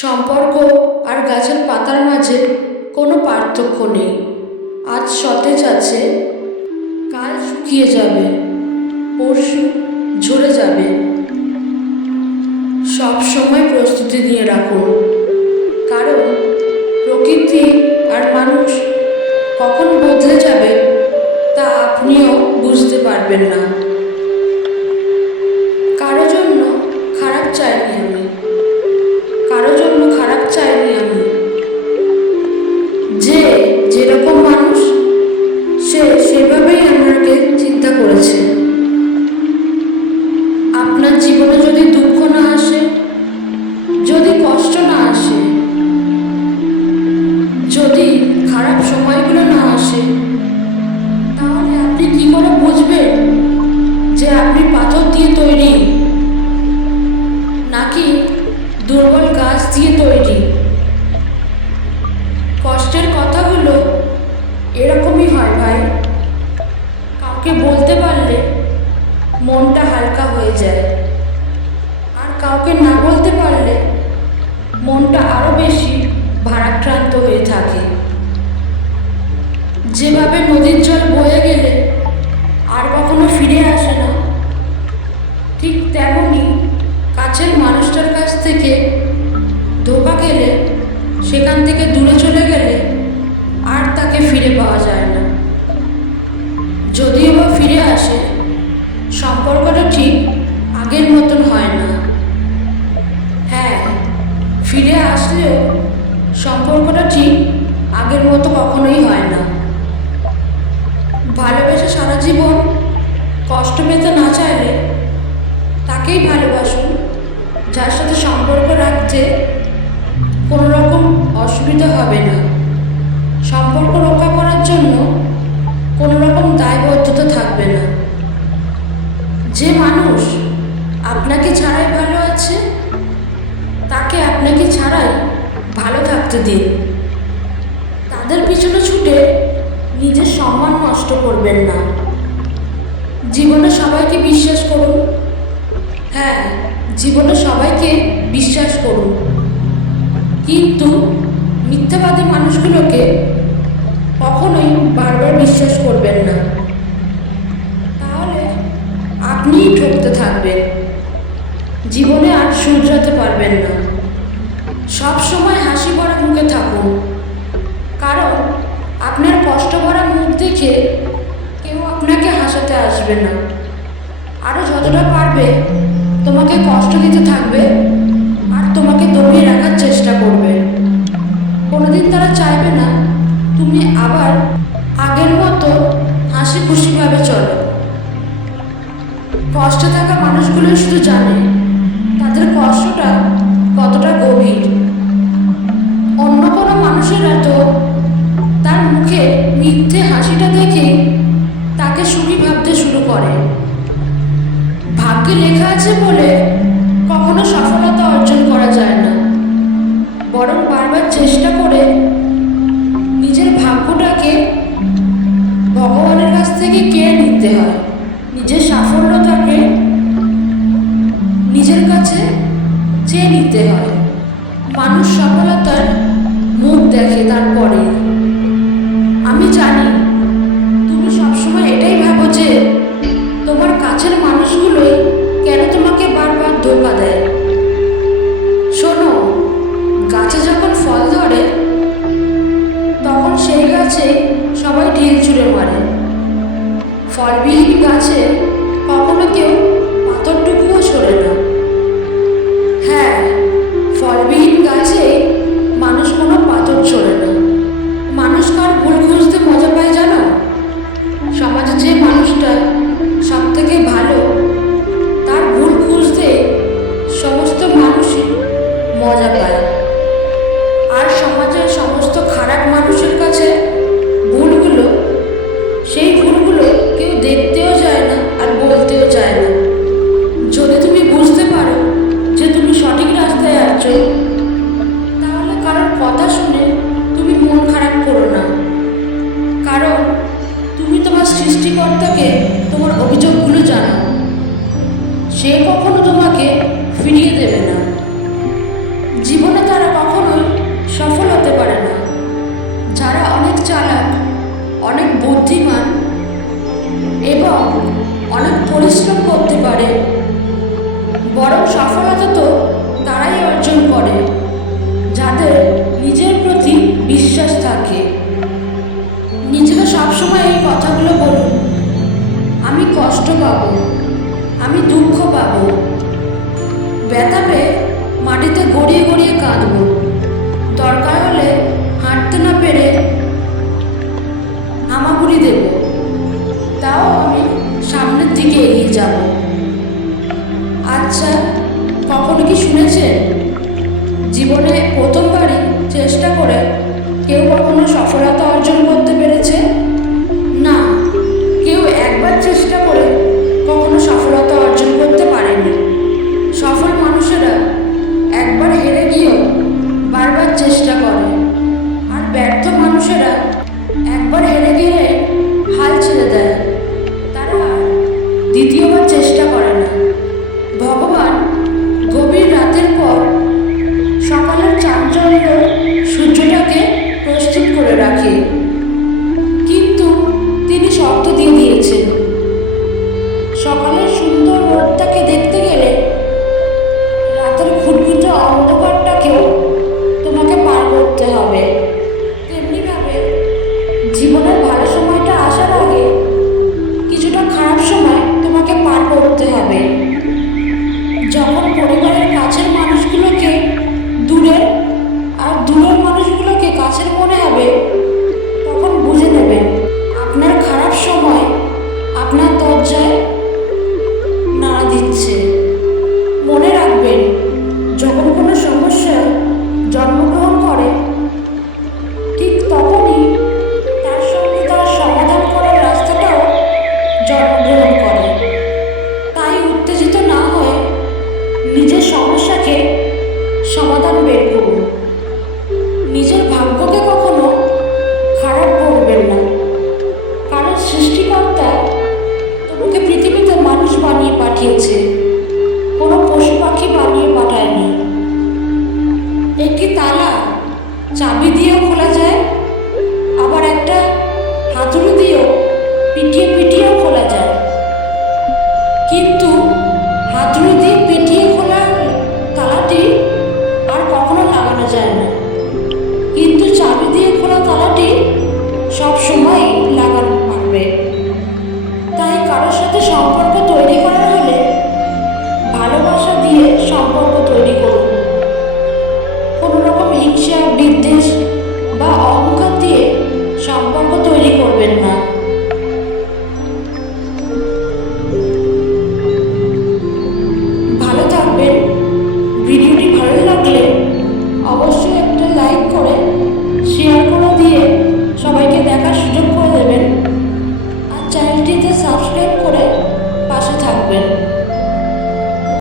সম্পর্ক আর গাছের পাতার মাঝে কোনো পার্থক্য নেই। আজ সতেজ আছে, কাল শুকিয়ে যাবে, পরশু ঝরে যাবে। সব সময় প্রস্তুতি নিয়ে রাখুন। আপনি পাথর দিয়ে তৈরি। নাকি দুর্বল গাছ দিয়ে তৈরি। কষ্টের কথাগুলো এরকমই হয় ভাই। কাউকে বলতে পারলে মনটা হালকা হয়ে যায়। আর কাউকে না বলতে পারলে মনটা আরও বেশি ভারাক্রান্ত হয়ে থাকে। যেভাবে নদীর জল বয়ে গেলে আর কখনো ফিরে আসে কাছের মানুষটার কাছ থেকে ধোকা খেলে সেখান থেকে দূরে চলে গেলে আর তাকে ফিরে পাওয়া যায় না। যদিও বা ফিরে আসে, সম্পর্কটা ঠিক আগের মতন হয় না। হ্যাঁ ফিরে আসলেও সম্পর্কটা ঠিক আগের মতো কখনোই হয় না। ভালোবেসে সারা জীবন কষ্ট পেতে না চাইলে তাকেই ভালোবাসুন। যার সাথে সম্পর্ক রাখতে কোনো রকম অসুবিধা হবে না। সম্পর্ক রক্ষা করার জন্য কোনো রকম দায়বদ্ধতা থাকবে না। যে মানুষ আপনাকে ছাড়াই ভালো আছে, তাকে আপনাকে ছাড়াই ভালো থাকতে দিন। তাদের পিছনে ছুটে নিজের সম্মান নষ্ট করবেন না। জীবনে সবাইকে বিশ্বাস করুন। হ্যাঁ জীবনে সবাইকে বিশ্বাস করুন। কিন্তু মিথ্যাবাদী মানুষগুলোকে কখনোই বারবার বিশ্বাস করবেন না। তাহলে আপনিই ঠকতে থাকবেন। জীবনে আর শুধরাতে পারবেন না। সব সময় হাসি ভরা মুখে থাকুন। কারণ আপনার কষ্ট ভরা মুখ দেখে কেউ আপনাকে হাসাতে আসবে না। আরও যতটা পারবে তোমাকে কষ্ট দিতে থাকবে আর তোমাকে দমিয়ে রাখার চেষ্টা করবে। কোনোদিন তারা চাইবে না তুমি আবার আগের মতো হাসি খুশিভাবে চলো। কষ্টে থাকা মানুষগুলো শুধু জানে তাদের কষ্টটা কতটা গভীর। অন্য কোনো মানুষেরা তো তার মুখে মিথ্যে হাসিটা দেখে তাকে সুখী ভাবতে শুরু করে। ভাগ্যে লেখা আছে বলে কখনো সফলতা অর্জন করা যায় না। বরং বারবার চেষ্টা করে নিজের ভাগ্যটাকে ভগবানের কাছ থেকে কেড়ে নিতে হয়। নিজের সাফল্যতাকে নিজের কাছে চেয়ে নিতে হয়। মানুষ সফলতার মুখ দেখে তারপরে। আমি জানি তুমি সবসময় এটাই ভাবো যে তোমার কাছের মানুষগুলোই কেন তোমাকে বারবার ধোকা দেয়? শোনো, গাছে যখন ফল ধরে, তখন সেই গাছে সবাই ঢিল ছুঁড়ে মারে। ফলবিহীন গাছে কখনো কেউ খারাপ মানুষের কাছে সফলতা অর্জন করতে পেরেছে? না। কেউ একবার চেষ্টা করে কখনো সফলতা অর্জন করতে পারেনি। সফল মানুষেরা একবার হেরে গিয়েও বারবার চেষ্টা করে। আর ব্যর্থ মানুষেরা একবার হেরে গেলে হাল ছেড়ে দেয়। তারা দ্বিতীয়বার দিয়েছে। কোনো পশু পাখি বানিয়ে পাঠায়নি। একটি তালা চাবি দিয়েও খোলা যায়, আবার একটা হাতুড়ি দিয়েও পিটিয়ে পিটিয়েও খোলা যায়। কিন্তু হাতুড়ি